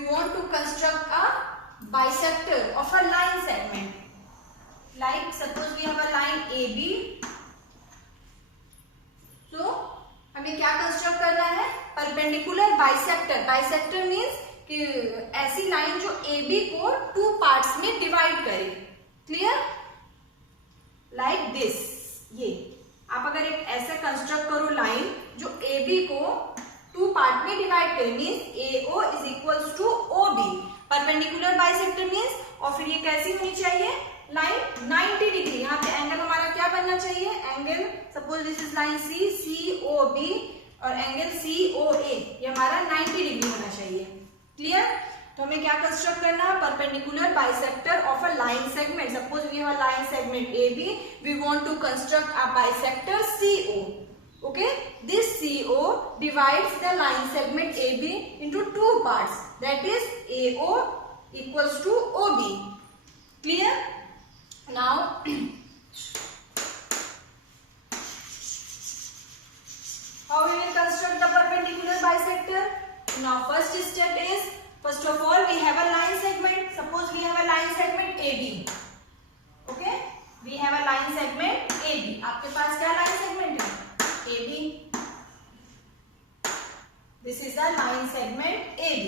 we want to construct a bisector of a line segment. Like suppose we have a line AB. So हमें क्या construct करना है? Perpendicular bisector. Bisector means कि ऐसी line जो AB को 2 parts में डिवाइड करे. क्लियर? Like this. ये आप अगर एक ऐसे कंस्ट्रक्ट करो लाइन जो AB को 2 पार्ट में डिवाइड करे, means AO is equals to OB. Perpendicular bisector means, और फिर ये कैसी होनी चाहिए? Line 90 degree. यहाँ पे एंगल हमारा क्या बनना चाहिए? Angle suppose this is line COB और एंगल COA, ये हमारा 90 डिग्री होना चाहिए. क्लियर? तो हमें क्या कंस्ट्रक्ट करना है? Perpendicular bisector of a line segment. Suppose we have a line segment AB, we want to construct a bisector CO. Okay, this CO divides the line segment AB into 2 parts, that is AO equals to OB. Clear? Now how we will construct the perpendicular bisector? Now first step is, first of all we have a line segment. Suppose we have a line segment AB. Okay, we have a line segment AB. आपके पास क्या line segment है? AB. This is a line segment AB.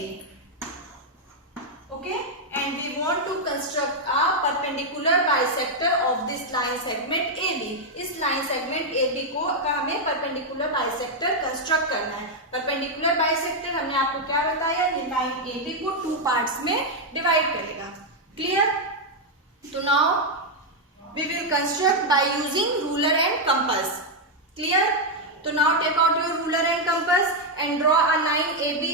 Okay, and we want to construct a perpendicular bisector of this line segment AB. इस line segment AB को का हमें perpendicular bisector construct करना है. Perpendicular bisector हमने आपको क्या बताया? ये line AB को 2 parts में divide करेगा. Clear? So now we will construct by using ruler and compass. Clear? तो now take out your ruler and compass and draw a line AB.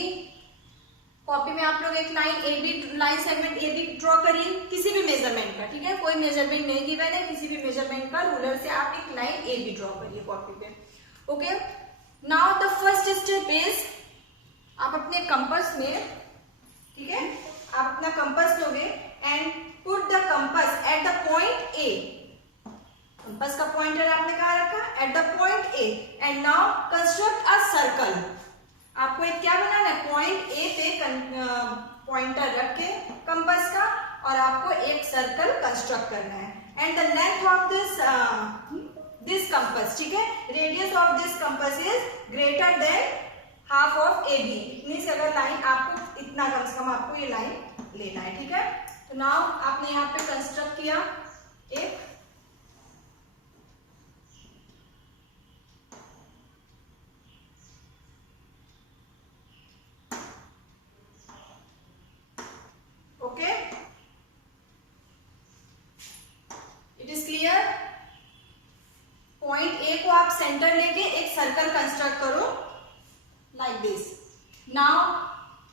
Copy में आप लोग एक लाइन सेगमेंट AB ड्रॉ करिए किसी भी मेजरमेंट का. ठीक है, कोई मेजरमेंट नहीं गिवन है, किसी भी मेजरमेंट का रूलर से आप एक लाइन AB ड्रॉ करिए कॉपी पे. Okay, now the first step is, आप अपने कंपास में, ठीक है, आप अपना कंपास लोगे and put the compass eight the point A. Compass का पॉइंटर आपने कहाँ रखा? Eight the point A. And now construct a circle. आपको एक क्या बनाना है? पॉइंट A पे पॉइंटर रख के कंपास का, और आपको एक सर्कल कंस्ट्रक्ट करना है. And the length of this compass, ठीक है, radius of this compass is greater than half of AB. Means अगर लाइन आपको इतना कम से कम आपको ये लाइन लेना है. ठीक है, तो नाउ आपने यहाँ पे कंस्ट्रक्ट किया एक. Okay, it is clear? Point A को आप सेंटर लेके एक सर्कल कंस्ट्रक्ट करो लाइक दिस. नाउ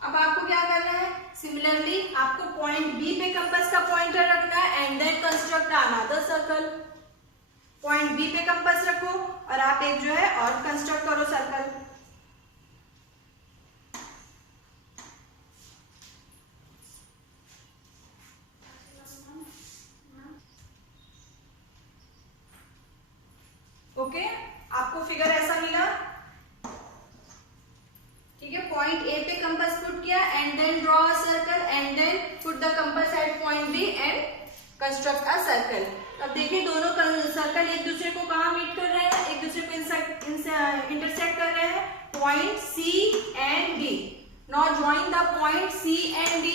अब आपको क्या करना है? सिमिलरली आपको पॉइंट B पे कंपास का पॉइंटर रखना है and then construct another circle. Point B पे कंपास रखो और आप एक जो है और कंस्ट्रक्ट करो सर्कल. ओके, आपको फिगर ऐसा मिला. ठीक है, पॉइंट A पे कंपास पुट किया and then draw a circle and then put the compass at point B and construct a circle. अब देखिए दोनों सर्कल एक दूसरे को कहाँ मीट कर रहे हैं? एक दूसरे को इंटरसेक्ट कर रहे हैं point C and D. Now join the point C and D.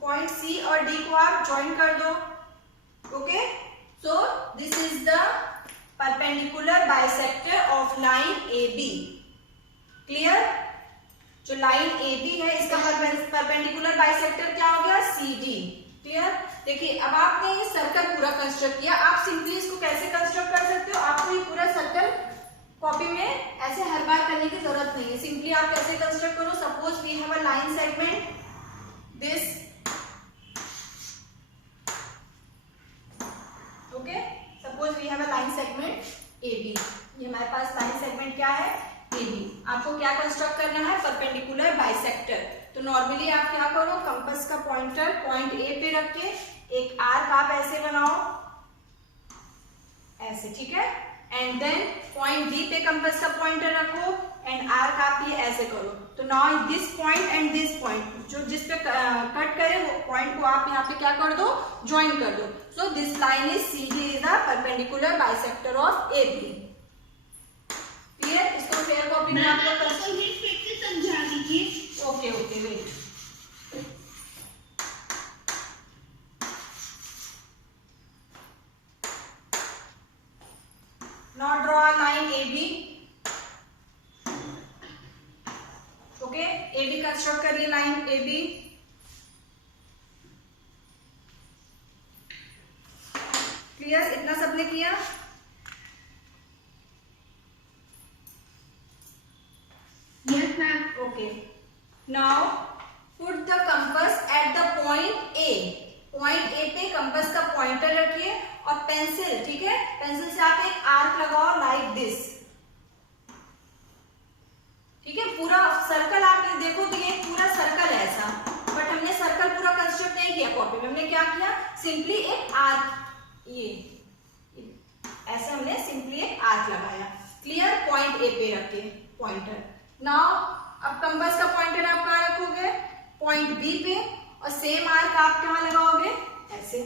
Point C और D को आप ज्वाइन कर दो. Okay, so this is the perpendicular bisector of line AB. Clear? जो लाइन AB है इसका परपेंडिकुलर बाइसेक्टर क्या हो गया? CD. क्लियर? देखिए अब आपने ये सर्कल पूरा कंस्ट्रक्ट किया. आप सिंपली इसको कैसे कंस्ट्रक्ट कर सकते हो? आपको ये पूरा सर्कल कॉपी में ऐसे हर बार करने की जरूरत नहीं है. सिंपली आप कैसे कंस्ट्रक्ट करो? Suppose we have a line segment this. Okay, suppose we have a line segment AB. ये हमारे पास लाइन सेगमेंट क्या है? AB. आपको क्या कंस्ट्रक्ट करना है? Perpendicular bisector. तो नॉर्मली आप क्या करो? कंपास का पॉइंटर पॉइंट A पे रख के एक आर्क आप ऐसे बनाओ, ऐसे. ठीक है, एंड देन पॉइंट D पे कंपास का पॉइंटर रखो एंड आर्क आप ये ऐसे करो. तो now this point and this point, जो जिस पे कट करे वो पॉइंट को आप यहाँ पे क्या कर दो, ज्वाइन कर दो. So this line is CD is the perpendicular bisector of AB. Clear? इसको फेयर कॉपी में आप लोग समझा दीजिए. Okay okay wait. Now draw a line AB. ओके, AB कंस्ट्रक्ट करिए लाइन AB. क्लियर? इतना सबने किया? Yes ma'am. Okay. Now put the compass at the point A. Point A पे कंपास का पॉइंटर रखिए और पेंसिल, ठीक है, पेंसिल से आप एक आर्क लगाओ लाइक दिस. ठीक है, पूरा सर्कल आप देखो तो ये पूरा सर्कल है ऐसा, बट हमने सर्कल पूरा कंस्ट्रक्ट नहीं किया कॉपी में. हमने क्या किया, सिंपली एक आर्क, ये ऐसे हमने सिंपली एक आर्क लगाया. क्लियर? पॉइंट A पे रखे पॉइंटर. नाउ अब कंपास का पॉइंटर आप कहाँ रखोगे, पॉइंट B पे, और सेम आर्क आप कहाँ लगाओगे, ऐसे.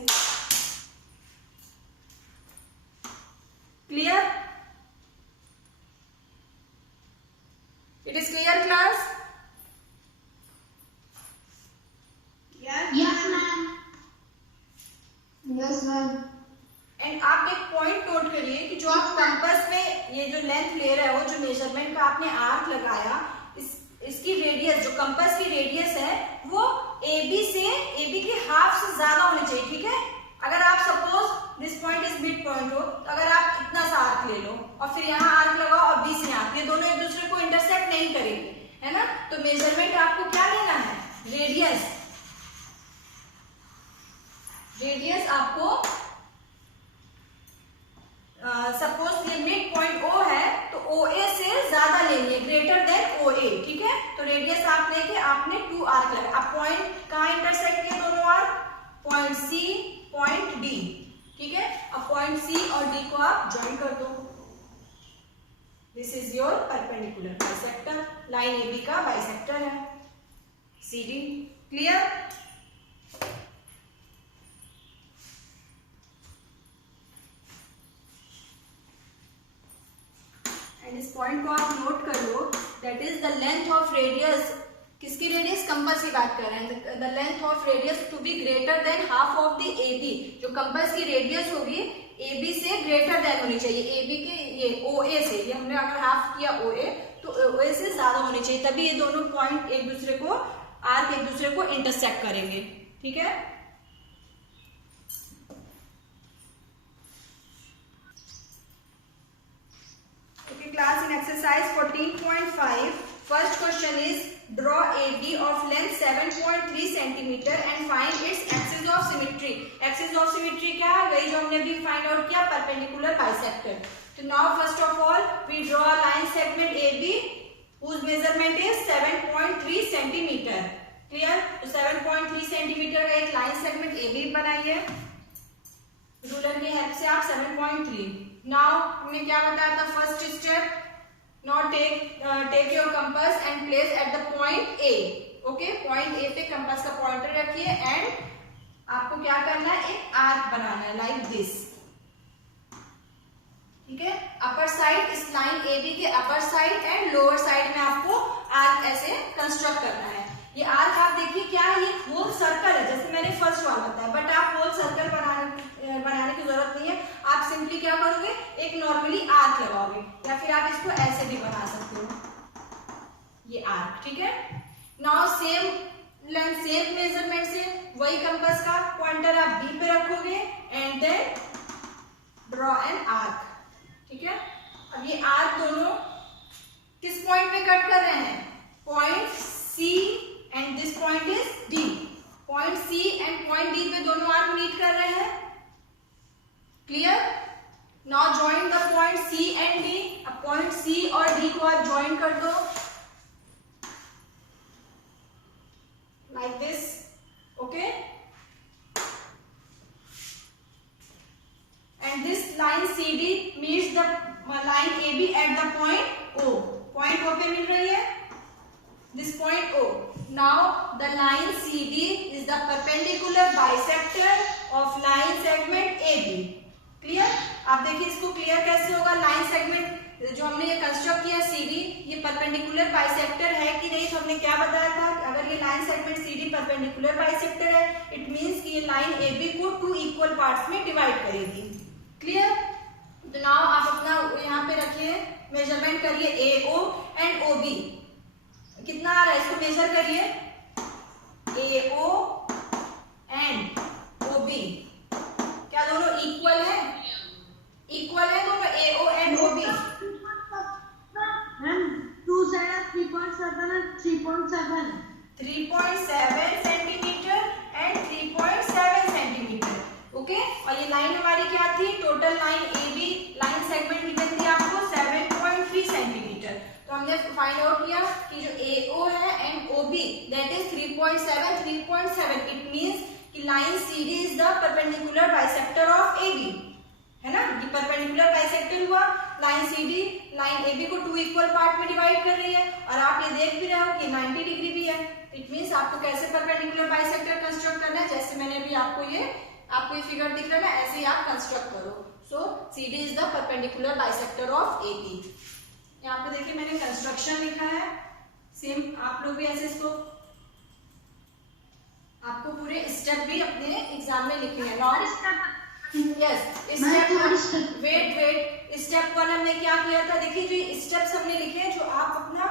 Clear? It is clear class? Yes ma'am. Yes ma'am. And आप एक पॉइंट नोट करिए कि जो आप कंपास में ये जो लेंथ ले रहे हो, जो मेजरमेंट का आपने आर्क लगाया, इसकी रेडियस, जो कंपास की रेडियस है वो AB के हाफ से ज्यादा होनी चाहिए. ठीक है, अगर आप suppose this point is mid point हो, तो अगर आप इतना सा आर्क ले लो और फिर यहाँ आर्क लगाओ और B से आर्क, ये दोनों एक दूसरे को इंटरसेक्ट नहीं करेंगे, है ना. तो मेजरमेंट आपको क्या लेना है, रेडियस. रेडियस आपको सपोज ये मिड पॉइंट O है तो OA से ज्यादा लेनी है, ग्रेटर देन OA. ठीक है, तो रेडियस आप लेके आपने 2 आर्क लगाए. अब पॉइंट कहाँ इंटरसेक्ट किए दोनों arc, point C, point D. ठीक है, अब पॉइंट C और D को आप ज्वाइन कर दो. This is your perpendicular bisector. Line AB का बाइसेक्टर है CD. क्लियर? इस पॉइंट को आप नोट कर लो, that is the length of radius. किसकी रेडियस, कंपास की बात कर रहे हैं. The length of radius to be greater than half of the AB. जो कंपास की रेडियस होगी AB से ग्रेटर देन होनी चाहिए, AB के ये OA से. ये हमने अगर हाफ किया OA तो OA से ज्यादा होनी चाहिए, तभी ये दोनों पॉइंट एक दूसरे को, आर्क एक दूसरे को इंटरसेक्ट करेंगे. ठीक है, class in exercise 14.5 first question is draw AB of length 7.3 cm and find its axis of symmetry. axis of symmetry क्या है, वही जो हमने भी फाइंड आउट किया, परपेंडिकुलर बाइसेक्टर. तो now first of all we draw a line segment AB whose measurement is 7.3 cm. clear? तो 7.3 cm का एक लाइन सेगमेंट AB बनाइए रूलर की हेल्प से आप 7.3. नाउ हमने क्या बताया था, first step, now take your compass and place at the point A. Okay, point A पे कंपास का पॉइंटर रखिए एंड आपको क्या करना है, एक आर्क बनाना है लाइक दिस. ठीक है, अपर साइड, इस लाइन AB के upper side and lower side में आपको आर्क ऐसे कंस्ट्रक्ट करना है. ये आर्क आप देखिए क्या है, ये होल सर्कल है, जैसे मैंने फर्स्ट वाला बताया, बट आप होल सर्कल बनाने की जरूरत नहीं है. आप सिंपली क्या करोगे, एक नॉर्मली आर्क लगाओगे, या फिर आप इसको ऐसे भी बना सकते हो, ये आर्क. ठीक है, now same length same measurement से वही कंपास का पॉइंटर आप B पे रखोगे and then draw an arc. ठीक है, अब ये आर्क दोनों किस पॉइंट पे कट कर रहे हैं, point C and this point is D. Point C and point D पे दोनों आर्क मीट कर रहे हैं. Clear? Now join the point C and D. अब पॉइंट C और D को आप ज्वाइन कर दो like this. Okay, and this line CD meets the line AB at the point O. Point O पे मिल रही है. this point O. Now the line CD is the perpendicular bisector of line segment AB. Clear? आप देखिए इसको clear कैसे होगा, line segment जो हमने ये कंस्ट्रक्ट किया CD, ये परपेंडिकुलर बाइसेक्टर है कि नहीं, तो हमने क्या बताया था, अगर ये line segment CD perpendicular bisector है, इट मींस कि ये लाइन AB को 2 इक्वल पार्ट्स में डिवाइड करेगी। क्लियर? तो नाउ आप अपना यहाँ पे रखिए, मेजरमेंट करिए AO एंड OB, कितना आ रहा है इसको मेजर करिए, AO एंड OB क्या दोनों इक्वल है? इक्वल है दोनों AO and OB। 3.7 centimetre and 3.7 centimetre. Okay, और ये लाइन हमारी क्या थी, total line AB line segment given थी आपको 7.3 सेंटीमीटर। तो हमने फाइंड आउट किया कि जो AO है and OB that is 3.7 it means कि line CD is the perpendicular bisector of AB, है ना, ये परपेंडिकुलर बाइसेक्टर हुआ, लाइन CD लाइन AB को 2 इक्वल पार्ट में डिवाइड कर रही है, और आप ये देख भी रहे हो कि 90 डिग्री भी है। इट मींस आपको कैसे परपेंडिकुलर बाइसेक्टर कंस्ट्रक्ट करना है, जैसे मैंने अभी आपको ये फिगर दिख रहा है ना, ऐसे ही आप कंस्ट्रक्ट करो। सो CD is the perpendicular bisector of AB। यहाँ पे देखिए मैंने कंस्ट्रक्शन लिखा है, सेम आप लोग भी ऐसे इसको, आपको पूरे स्टेप भी अपने एग्जाम में लिखने हैं। यस, स्टेप वेट स्टेप 1 हमने क्या किया था, देखिए जो स्टेप्स हमने लिखे हैं जो आप अपना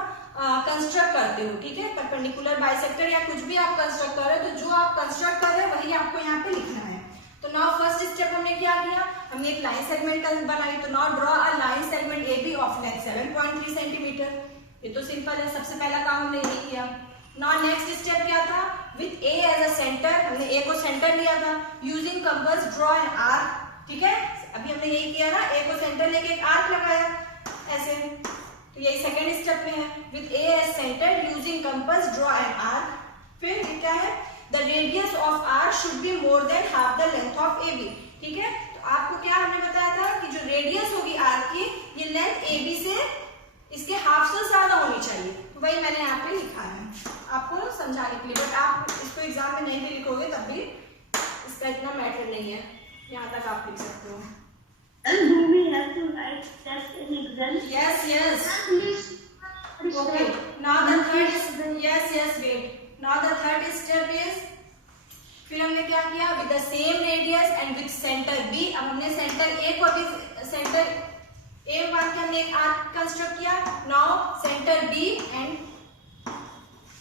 कंस्ट्रक्ट करते हो, ठीक है, परपेंडिकुलर बाइसेक्टर या कुछ भी आप कंस्ट्रक्ट कर रहे हो, तो जो आप कंस्ट्रक्ट कर रहे हो वही आपको यहाँ पे लिखना है। तो नाउ फर्स्ट स्टेप हमने क्या किया, हमने एक लाइन सेगमेंट बनाई, तो now draw a line segment AB of length 7.3 centimetre. ये तो सिंपल है, सबसे पहला काम हमने यही किया। नाउ नेक्स्ट स्टेप क्या था, with A as a centre, हमने A को सेंटर लिया था, using compass draw an arc, ठीक है, अभी हमने यही किया ना, A को सेंटर लेके एक आर्क लगाया ऐसे, तो यही सेकंड स्टेप में है, with A as centre using compass draw an arc. फिर ये क्या है, the radius of arc should be more than half the length of AB, ठीक है, तो आपको क्या हमने बताया था कि जो रेडियस होगी आर्क की, ये लेंथ AB से इसके हाफ से ज्यादा होनी चाहिए, तो वही मैंने यहाँ पे लिखा है आपको समझाने के लिए, बट आप इसको एग्जाम में नहीं भी लिखोगे तब भी इसका इतना मैटर नहीं है, यहाँ तक आप लिख सकते हो। And do we have to write that in exam? Yes. Okay. Now the third step is, फिर हमने क्या किया, with the same radius and with center B, अब हमने सेंटर A को भी सेंटर A मान के हमने एक आर्क कंस्ट्रक्ट किया। Now center B and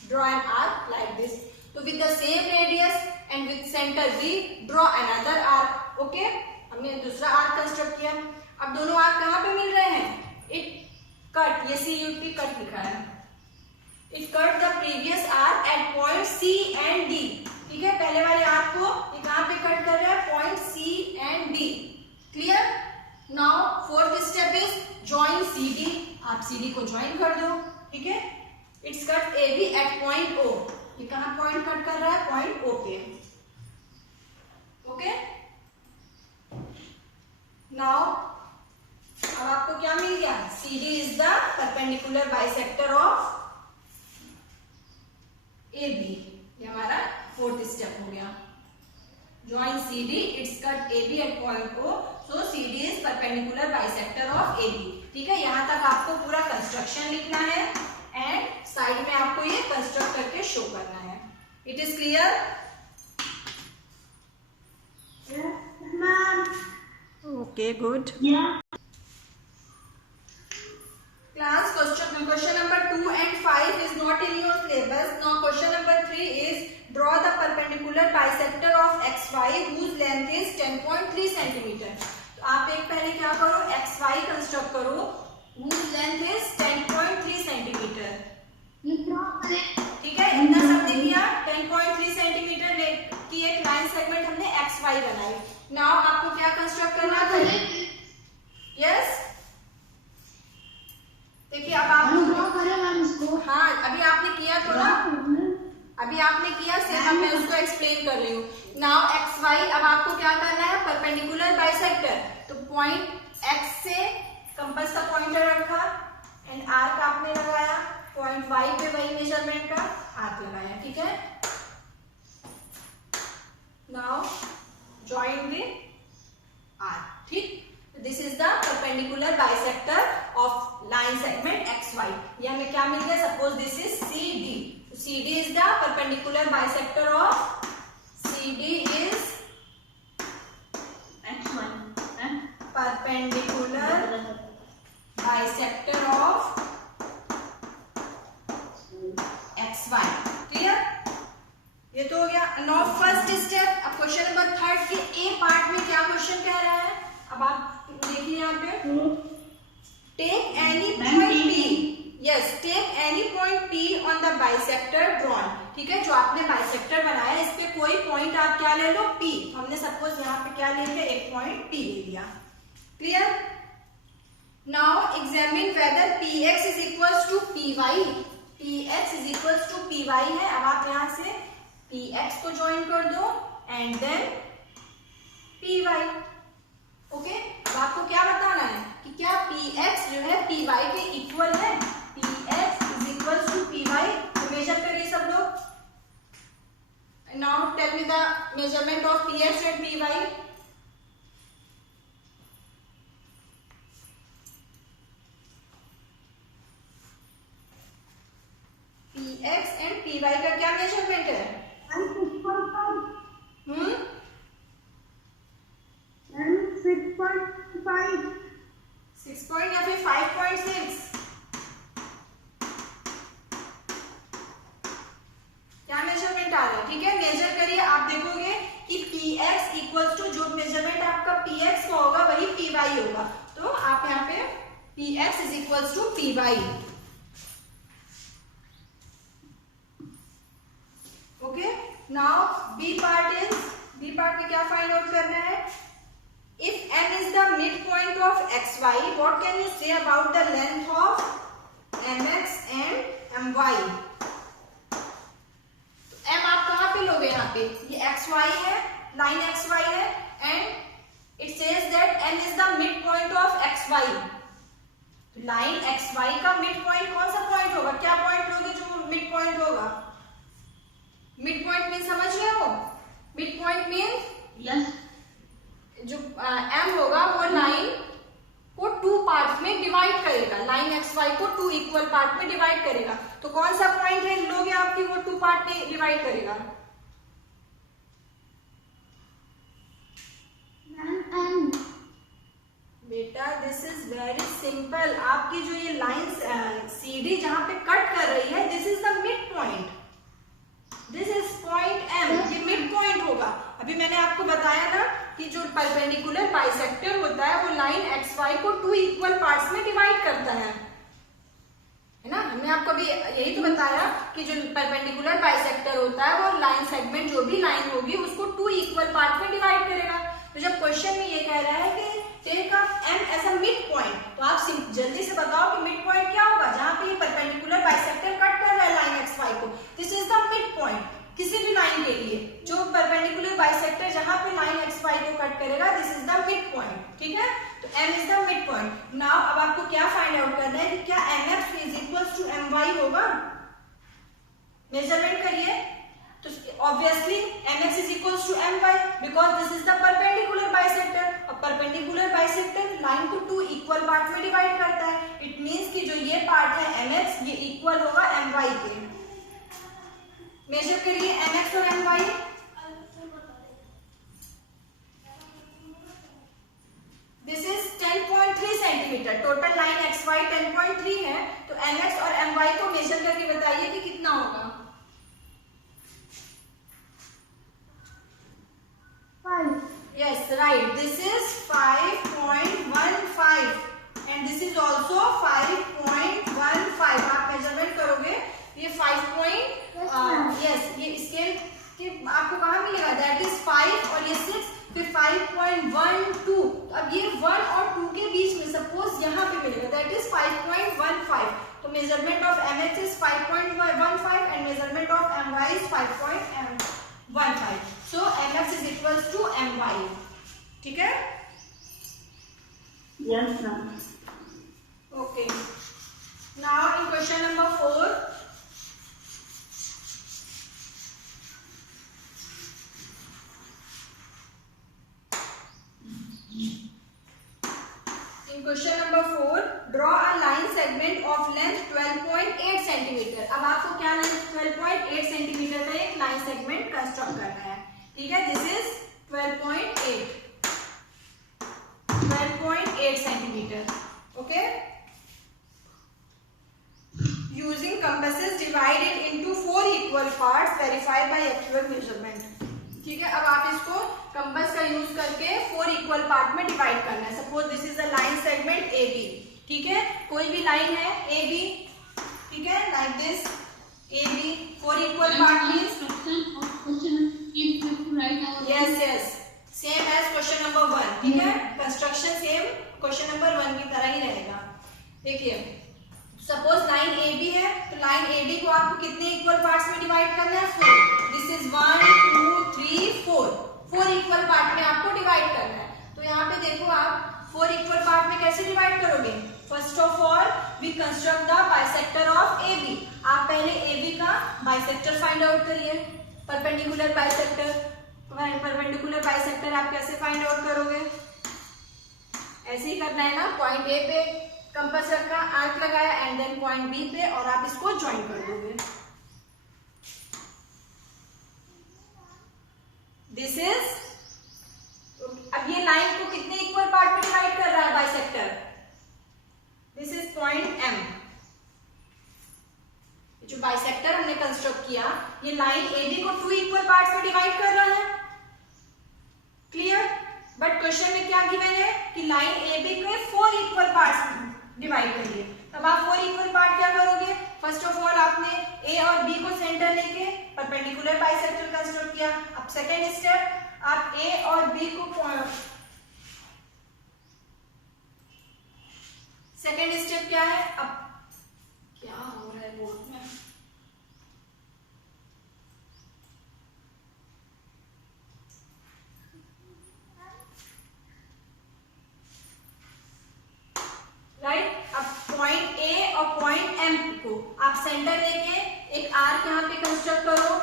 draw an arc like this. So with the same radius and with center B, draw another arc. Okay? हमने दूसरा आर्क कंस्ट्रक्ट किया। अब दोनों आर्क कहाँ पे मिल रहे हैं? इट कट, ये CUT कट लिखा है। It cut the previous arc eight point C and D. ठीक है, पहले वाले आर्क को ये कहाँ पे कट कर रहा है? Point C and D. Clear? Now fourth step is join CD. आप CD को ज्वाइन कर दो, ठीक है? It's cut AB at point O. ये कहाँ पॉइंट कट कर रहा है? पॉइंट O पे। ओके? नाउ अब आपको क्या मिल गया? CD is the perpendicular bisector of AB. ये हमारा फोर्थ स्टेप हो गया। Join CD, it's cut AB at point O, so CD is perpendicular bisector of AB. ठीक है, यहाँ तक आपको पूरा कंस्ट्रक्शन लिखना है एंड साइड में आपको ये कंस्ट्रक्ट करके शो करना है। It is clear? Okay, good. Class, question number 2 and 5 is not in your syllabus. Now question number 3 is draw the perpendicular bisector of XY whose length is 10.3 centimeter. तो आप एक पहले क्या करो, XY कंस्ट्रक्ट करो whose length is 10.3 centimeter. ठीक है, इतना सबने किया। 10.3 सेंटीमीटर की एक लाइन सेगमेंट हमने XY बनाई। नाउ आपको क्या कंस्ट्रक्ट करना है? यस, देखिए अब आप हाँ, अभी आपने किया तो ना, अभी आपने किया सेम, अब मैं उसको एक्सप्लेन कर रही हूँ। नाउ XY, अब आपको क्या करना है? Perpendicular bisector. तो पॉइंट X से कंपास का पॉइंटर रखा एंड आर्क आपने लगाया पॉइंट वाई पे वही मेजरमेंट का हाथ लगाया, ठीक है। नाउ जॉइन द आर, ठीक। This is the perpendicular bisector of line segment X Y. ये हमें क्या मिल गया, suppose this is C D, C D is the perpendicular bisector of, C D is perpendicular bisector of xy, clear. ये तो हो गया। नाउ फर्स्ट स्टेप, अब क्वेश्चन नंबर 3 के ए पार्ट में क्या क्वेश्चन कह रहा है, अब आप देखिए यहाँ पे, take any point P, yes take any point P on the bisector drawn, ठीक है। जो आपने बाइसेक्टर बनाया इस पे कोई पॉइंट आप क्या ले लो, पी। हमने सपोज यहाँ पे क्या ले लिया, एक पॉइंट पी ले लिया, clear. Now examine whether P X is equals to P Y, P X is equals to P Y है। अब आप यहाँ से पी एक्स को ज्वाइन कर दो and then P Y, okay. अब आपको क्या बताना है कि क्या पी एक्स जो है पी वाई के इक्वल है, P X is equals to P Y. तो मेजर करिए सब लोग। Now tell me the measurement of P X and P Y. P X and P Y का क्या मेजरमेंट है? 6 पॉइंट या फिर 5.6, क्या मेजरमेंट आ रहा है, ठीक है। मेजर करिए, आप देखोगे कि पी एक्स इक्वल्स टू जो मेजरमेंट आपका पी एक्स का होगा वही पी वाई होगा। तो आप यहाँ पे P X is equals to P Y, okay. Now B part में क्या फाइंड आउट करना है, if m is the midpoint of xy, what can you say about the length of mx and my? तो m आप कहाँ पे लोगे, यहाँ पे ये xy है, लाइन xy है, and it says that m is the midpoint of xy। तो लाइन xy का midpoint कौन सा पॉइंट होगा, क्या पॉइंट लोगे जो midpoint होगा? midpoint मीन समझ रहे हो, midpoint मीन yes, जो m होगा वो लाइन को 2 पार्ट में डिवाइड करेगा, लाइन एक्स वाई को 2 इक्वल पार्ट में डिवाइड करेगा। तो कौन सा पॉइंट है लोगे आपकी वो 2 पार्ट में डिवाइड करेगा? बेटा दिस इज वेरी सिंपल। आपकी जो ये लाइन सीडी जहां पे कट कर रही है, this is the mid point, this is point M, ये मिड पॉइंट होगा। अभी मैंने आपको बताया ना कि जो परपेंडिकुलर बाइसेक्टर होता है वो लाइन एक्स वाई को 2 इक्वल पार्ट्स में डिवाइड करता है ना। हमने आपको भी यही तो बताया कि जो परपेंडिकुलर बाइसेक्टर होता है वो लाइन सेगमेंट जो भी लाइन होगी उसको 2 इक्वल पार्ट में डिवाइड करेगा। तो जब क्वेश्चन में ये कह रहा है कि take up M as a mid point, तो आप जल्दी से बताओ कि मिड पॉइंट क्या होगा, जहां पे ये परपेंडिकुलर बाइसेक्टर कट कर रहा है लाइन एक्स वाई को। This is the mid point किसी भी लाइन के लिए, जो परपेंडिकुलर बाइसेक्टर जहां पे लाइन एक्स वाई को कट करेगा, this is the mid point, ठीक है। तो m is the mid point. Now अब आपको क्या फाइंड आउट करना है कि क्या mx is equals to my होगा। मेजरमेंट करिए, तो obviously mx is equals to my because this is the perpendicular bisector. अब परपेंडिकुलर बाइसेक्टर लाइन को 2 इक्वल पार्ट में डिवाइड करता है। इट मींस कि जो ये पार्ट है mx, ये इक्वल होगा my के। मेजर करिए mx और my। This is 10.3 centimetre. Total line X Y 10.3 है, तो mx और my को मेजर करके बताइए कि कितना होगा। 5, yes right, this is 5.15 and this is also 5.15। आप मेजरमेंट करोगे ये 5. यस, ये स्केल के आपको कहाँ मिलेगा, दैट इज 5 और ये 6, फिर 5.12। तो अब ये 1 और 2 के बीच में सपोज यहाँ पे मिलेगा, दैट इज 5.15। तो measurement of mx is 5.15 and measurement of my is 5.15। So mx is equals to my, ठीक है। yes ma'am, okay, Now in question number 4, draw a line segment of length 12.8 centimetre. अब आपको क्या length 12.8 centimetre का एक line segment construct करना है, ठीक है। This is 12.8 centimetre, okay. Using compasses divided into 4 equal parts, verify by actual measurement, ठीक है। अब आप इसको कंपास का यूज करके 4 इक्वल पार्ट में डिवाइड करना है। Suppose this is a line segment A B, ठीक है। कोई भी लाइन है ए बी, ठीक है, like this A B, 4 equal part means yes same as question number 1, ठीक है। कंस्ट्रक्शन सेम क्वेश्चन नंबर 1 की तरह ही रहेगा। देखिए सपोज लाइन ए बी है, तो लाइन ए बी को आपको कितने इक्वल पार्ट्स में डिवाइड करना है 4। दिस इज 1 2 3 4 इक्वल पार्ट में आपको डिवाइड करना है। तो यहाँ पे देखो आप 4 इक्वल पार्ट में कैसे डिवाइड करोगे। First of all we construct the bisector of A B. आप पहले ए बी का बाइसेक्टर फाइंड आउट करिए, परपेंडिकुलर बाइसेक्टर। परपेंडिकुलर बाइसेक्टर आप कैसे फाइंड आउट करोगे, ऐसे ही करना है ना। पॉइंट ए पे कंपास रखा, आर्क लगाया एंड देन पॉइंट बी पे, और आप इसको ज्वाइन कर दोगे। दिस इज, अब ये लाइन को कितने इक्वल पार्ट में डिवाइड कर रहा है bisector. This is point M. जो बाइसेक्टर हमने कंस्ट्रक्ट किया, ये लाइन ए बी को 2 इक्वल पार्ट्स में डिवाइड कर रहा है, क्लियर। बट क्वेश्चन में क्या गिवन है कि लाइन ए बी को 4 इक्वल पार्ट्स में डिवाइड करिए। तब आप 4 इक्वल पार्ट क्या करोगे। फर्स्ट ऑफ ऑल आपने ए और बी को सेंटर लेके परपेंडिकुलर बाइसेक्टर कंस्ट्रक्ट किया। अब सेकेंड स्टेप, आप ए और बी को, सेकेंड स्टेप क्या है, अब क्या हो रहा है बोर्ड में, राइट। अब पॉइंट ए और पॉइंट एम को आप सेंटर लेके एक आर्क यहाँ पे कंस्ट्रक्ट करो,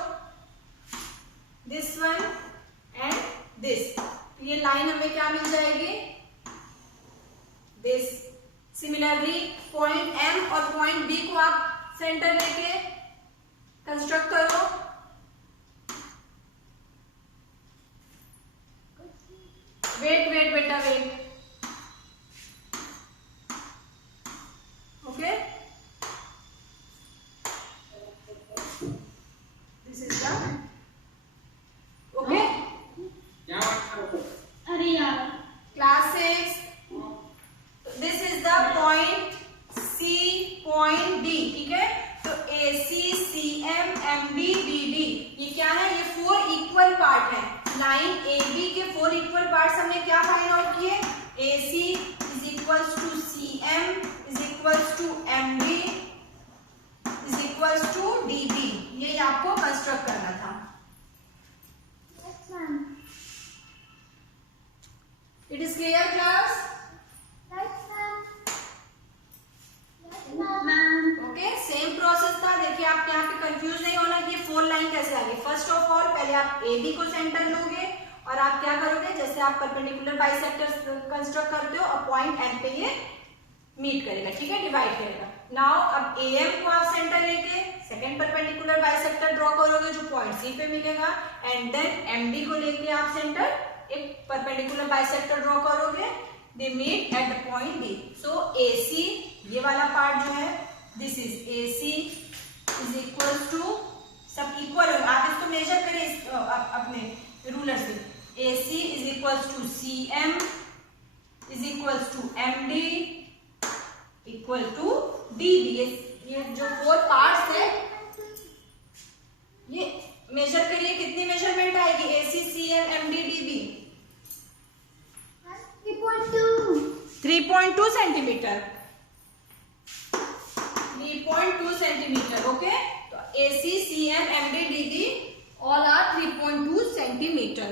दिस वन एंड दिस। ये लाइन हमें क्या मिल जाएगी, दिस। सिमिलरली पॉइंट एम और पॉइंट बी को आप सेंटर लेके कंस्ट्रक्ट करो। वेट वेट बेटा wait, okay. This is the, okay. अरे यार, class 6, this is the point C, point D, ठीक है। तो A C C M M D B D, ये क्या है, ये 4 इक्वल पार्ट है। लाइन ए बी के 4 इक्वल पार्ट्स हमने क्या फाइंड आउट किए, A C is equals to C M is equals to M D is equals to D B. ये आपको कंस्ट्रक्ट करना था। It is clear class, okay. Same process था। देखिए आप यहाँ पे कंफ्यूज नहीं होना कि 4 लाइन कैसे आ गई। फर्स्ट ऑफ ऑल पहले आप ए बी को सेंटर लोगे और आप क्या करोगे, जैसे आप परपेंडिकुलर बाइसेक्टर कंस्ट्रक्ट करते हो और पॉइंट एम पे ये मीट करेगा, ठीक है, डिवाइड करेगा। नाउ अब ए एम को आप सेंटर लेके सेकेंड परपेंडिकुलर बाइसेक्टर ड्रॉ करोगे जो पॉइंट सी पे मिलेगा, एंड देन एम डी को लेके आप सेंटर एक परपेंडिकुलर बाइसेक्टर ड्रॉ करोगे, they meet at the point D. So A C, ये वाला पार्ट जो है, this is A C is equal to, सब इक्वल होगा, आप इसको मेजर करिए अपने रूलर से। A C is equal to C M is equal to M D equal to D B. ये जो 4 पार्ट्स है, ये मेजर करिए कितनी मेजरमेंट आएगी, A C C M M D D B 3.2 centimetre, 3.2 centimetre, okay. तो A C C M M D D B all are 3.2 centimetre.